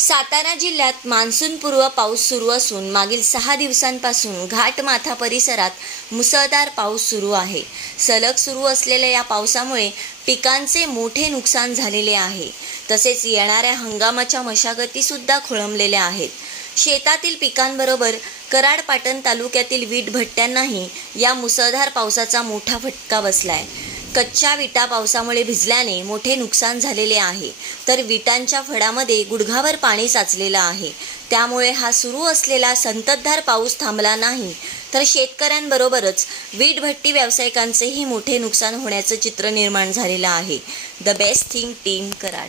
सातारा जिल्ह्यात मान्सूनपूर्व पाऊस सुरू असून मागील सहा दिवसांपासून घाटमाथा परिसरात मुसळधार पाऊस सुरू आहे. सलग सुरू असलेल्या या पावसामुळे पिकांचे मोठे नुकसान झालेले आहे. तसेच येणाऱ्या हंगामाच्या मशागतीसुद्धा खोळंबलेल्या आहेत. शेतातील पिकांबरोबर कराड पाटण तालुक्यातील वीट भट्ट्यांनाही या मुसळधार पावसाचा मोठा फटका बसलाय. कच्च्या विटा पावसामुळे भिजल्याने मोठे नुकसान झालेले आहे. तर विटांच्या फडामध्ये गुडघावर पाणी साचलेलं आहे. त्यामुळे हा सुरू असलेला संततधार पाऊस थांबला नाही. तर शेतकऱ्यांबरोबरच वीट भट्टी व्यावसायिकांचेही मोठे नुकसान होण्याचं चित्र निर्माण झालेलं आहे. The best thing team Karad.